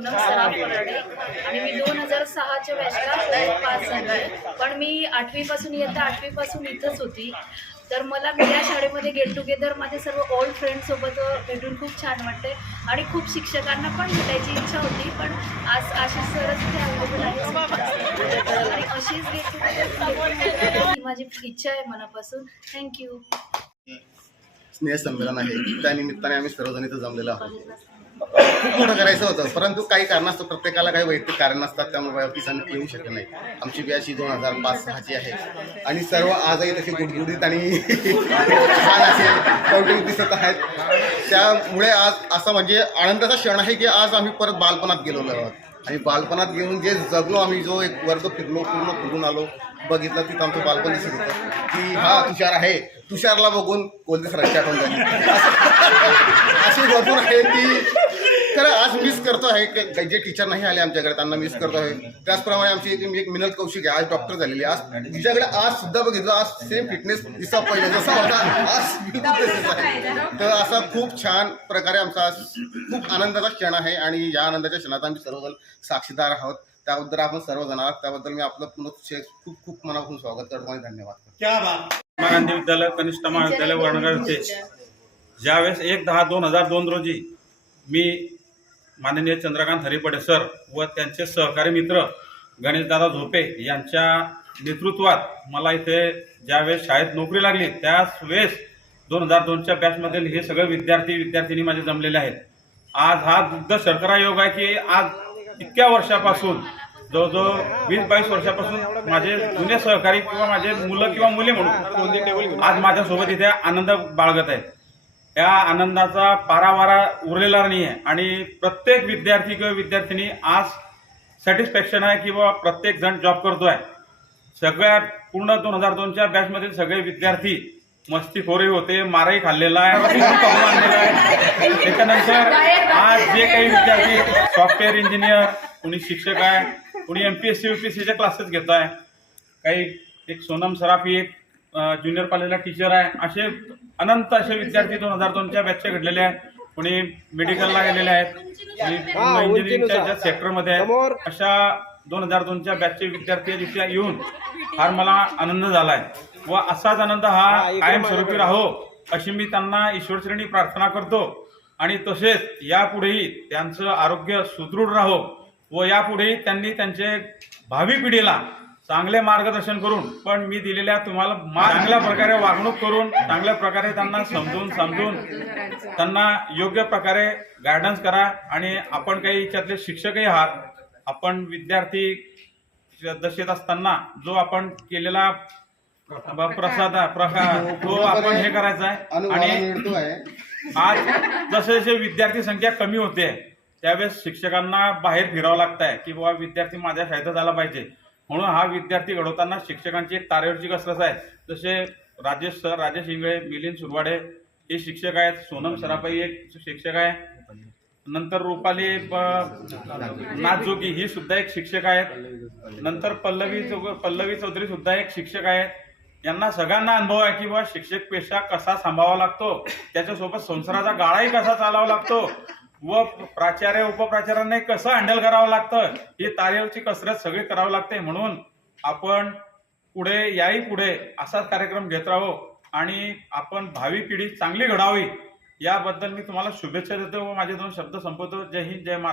पूनम सराफ वराडे आणि मी दोन हजार सहाच्या बॅचला पास झाले पण मी आठवीपासून इयत्ता आठवीपासून इथंच होती. तर मला मी या शाळेमध्ये गेट टुगेदर माझे सर्व ओल्ड फ्रेंडसोबत भेटून खूप छान वाटते आणि खूप शिक्षकांना पण भेटायची इच्छा होती पण आज आशिष सरच ते अवेलेबल आहे आणि अशीच गेट टुगेदर. ही माझी इच्छा आहे मनापासून. थँक्यू स्नेहसंमेलन आहे. त्या निमित्ताने आम्ही सर्वजण इथं जमलेलो आहोत. खूप मोठं करायचं होतं. परंतु काही कारण असतं प्रत्येकाला काही वैयक्तिक कारण असतात त्यामुळे ऑफिसाने येऊ शकत नाही. आमची बॅच ही दोन हजार पाच सहाची आहे. आणि सर्व आजही तशी गुडगुडीत आणि छान असे दिसत आहेत. त्यामुळे आज असा म्हणजे आनंदाचा क्षण आहे की आज आम्ही परत बालपणात गेलो आहोत. आणि बालपणात गेऊन जे जगलो आम्ही जो एक वर्ग फिरलो पूर्ण फिरून आलो बघितलं तिथं आमचं बालपण दिसत होतं. की हा तुषार आहे. तुषारला बघून कोणते सरांची आठवण झाली अशी भरपूर आहे की खरं आज मिस करतो आहे की जे टीचर नाही आले आमच्याकडे त्यांना मिस करतो आहे त्याचप्रमाणे आमची एक एक मिनल कौशिक आहे आज डॉक्टर झालेली आहे. आज तिच्याकडे आज सुद्धा बघितलं आज सेम फिटनेस दिसा पहिले जसा होता आज तर असा खूप छान प्रकारे आमचा आज खूप आनंदाचा क्षण आहे आणि या आनंदाच्या क्षणात आम्ही सर्वजण साक्षीदार आहोत. त्याबद्दल आपण सर्वजण आहात. त्याबद्दल मी आपलं पुन्हा खूप खूप मनापासून स्वागत करतो आणि धन्यवाद गांधी विद्यालय कनिष्ठ महाविद्यालय वर्णगर येथे ज्यावेळेस एक दहा दोन हजार दोन रोजी मी माननीय चंद्रकांत हरिपडे सर व त्यांचे सहकारी मित्र गणेशदादा झोपे यांच्या नेतृत्वात मला इथे ज्यावेळेस शाळेत नोकरी लागली त्याच वेळेस दोन हजार दोनच्या बॅचमधील हे सगळे विद्यार्थी विद्यार्थिनी माझे जमलेले आहेत. आज हा दुग्ध शर्करा योग आहे की आज इतक्या वर्षापासून जवळजवळ वीस बावीस वर्षापासून माझे जुने सहकारी किंवा माझे मुलं किंवा मुली म्हणून आज माझ्यासोबत इथे आनंद बाळगत आहेत. या आनंदाचा पारावारा उरलेला नाही आहे आणि प्रत्येक विद्यार्थी किंवा विद्यार्थिनी आज सॅटिस्फॅक्शन आहे किंवा प्रत्येक जण जॉब करतोय. सगळ्या पूर्ण दोन हजार दोनच्या बॅचमधील सगळे विद्यार्थी मस्तीखोरी होते मारही खाल्लेला आहे आहे. त्याच्यानंतर आज जे काही विद्यार्थी सॉफ्टवेअर इंजिनियर कुणी शिक्षक आहे कुणी M P S C U P सीचे क्लासेस घेत आहे काही एक सोनम सराफी एक ज्युनियर कॉलेजला टीचर आहे. असे अनंत असे विद्यार्थी दोन हजार दोनच्या बॅचचे घडलेले आहेत. कुणी मेडिकलला गेलेले आहेत. इंजिनिअरिंगच्या ज्या सेक्टरमध्ये आहेत. अशा दोन हजार दोनच्या बॅचचे विद्यार्थी तिथे येऊन फार मला आनंद झाला आहे व असाच आनंद हा कायमस्वरूपी राहो अशी मी त्यांना ईश्वरश्रेणी प्रार्थना करतो. आणि तसेच यापुढेही त्यांचं आरोग्य सुदृढ राहो. व यापुढेही त्यांनी त्यांचे भावी पिढीला चांगले मार्गदर्शन करून पण मी दिलेल्या तुम्हाला चांगल्या प्रकारे वागणूक करून चांगल्या प्रकारे त्यांना समजून समजून त्यांना योग्य प्रकारे गायडन्स करा आणि आपण काही याच्यातले शिक्षकही आहात. आपण विद्यार्थी दशेत असताना जो आपण केलेला प्रसाद प्रकार तो आपण हे करायचा आहे. आणि आज जसे जसे विद्यार्थी संख्या कमी होते त्यावेळेस शिक्षकांना बाहेर फिरावं लागत आहे की बाबा विद्यार्थी माझ्या शाळेतच आला पाहिजे. म्हणून हा विद्यार्थी घडवताना शिक्षकांची एक तारेवरची कसरत आहे. जसे राजेश सर राजेश इंगळे मिलिंद सुरवाडे हे शिक्षक आहेत. सोनम सरापाई एक शिक्षक आहे. नंतर रुपाली नाथजोगी ही सुद्धा एक शिक्षक आहेत. नंतर पल्लवी चौ- पल्लवी चौधरी सुद्धा एक शिक्षक आहेत. यांना सगळ्यांना अनुभव आहे की बा शिक्षक पेशा कसा सांभाळावा लागतो? त्याच्यासोबत संसाराचा गाळाही कसा चालावा लागतो? व प्राचार्य उपप्राचार्यांना कसं हँडल करावं लागतं? ही तारेवरची कसरत सगळी करावी लागते. म्हणून आपण पुढे याही पुढे असाच कार्यक्रम घेत राहो आणि आपण भावी पिढी चांगली घडावी. याबद्दल मी तुम्हाला शुभेच्छा देतो व माझे दोन शब्द संपवतो. जय हिंद जय महाराष्ट्र.